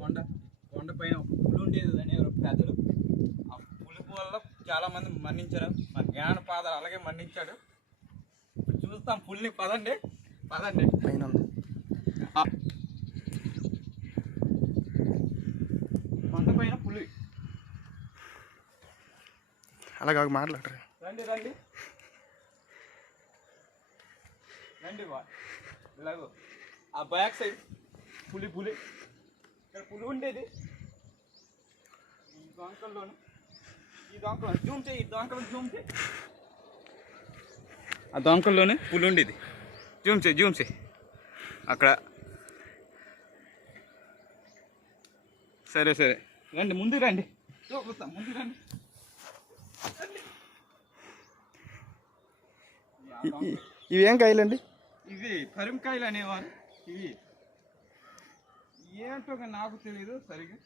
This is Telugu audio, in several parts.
కొండ పైన ఒక పులి ఉండేది అని పెద్దలు. ఆ పులి వల్ల చాలా మంది మరణించారు. మా జ్ఞానపాదాలు అలాగే మరణించాడు. ఇప్పుడు చూస్తాం పులిని. పదండి పైన కొండ పైన పులి. అలాగా మాట్లాడరు. రండి ఇలాగో ఆ బ్యాక్ సైడ్ పులి ఇక్కడ పులి ఉండేది. ఈ దొంకల్లో జూమ్ చేయి. ఆ దొంకల్లోనే పులి ఉండేది. జూమ్ చేయి అక్కడ. సరే రండి, ముందుకు రండి, చూపిస్తాం. ముందుకు రండి. ఇవేం కాయలండి? ఇవి పరిమకాయలు అనేవారు. ఇవి ఏంటో నాకు తెలియదు సరిగ్గా.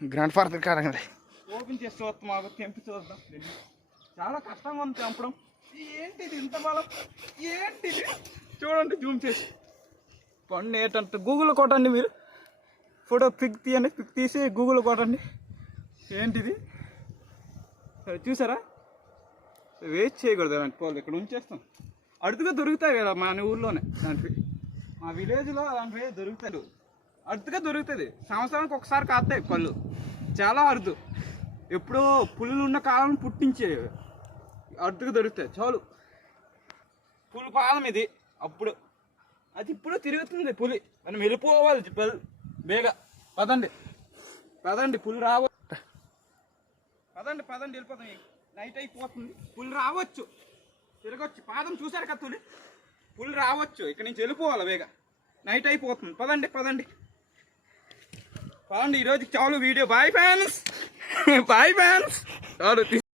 గ్రాండ్ ఫాదర్ కాదండి. ఓపెన్ చేసి చూస్తాం, మాకు తెంపి చూద్దాం. చాలా కష్టంగా ఉంది తెంపడం. ఏంటిది ఇంత బలం? ఏంటిది చూడండి, జూమ్ చేసి. పండు ఏంటంటే గూగుల్లో కొట్టండి మీరు. ఫోటో పిక్ తీసి గూగుల్లో కొట్టండి. ఏంటిది సరే చూసారా? వేస్ట్ చేయకూడదు అలాంటి పోలు. ఇక్కడ ఉంచేస్తాం. అరుదుగా దొరుకుతాయి కదా మన ఊర్లోనే. అలాంటివి మా విలేజ్లో అలాంటివి దొరుకుతాయి. అరుదుగా దొరుకుతుంది. సంవత్సరానికి ఒకసారి కాస్తాయి పళ్ళు. చాలా అరుదు. ఎప్పుడో పులులు ఉన్న కాలం పుట్టించే అరుదుగా దొరుకుతాయి. చాలు పులి పాదం ఇది. అప్పుడు అది ఇప్పుడు తిరుగుతుంది పులి. మనం వెళ్ళిపోవాలి బేగా. పదండి పులి రావచ్చు. పదండి వెళ్ళిపోతాం. నైట్ అయిపోతుంది. పులి రావచ్చు, తిరగచ్చు. పాదం చూసారు కదా పులి రావచ్చు. ఇక్కడ నుంచి వెళ్ళిపోవాలి బేగా. నైట్ అయిపోతుంది. పదండి ఈరోజుకి చాలు వీడియో. బాయ్ ఫ్యాన్స్ చాలు.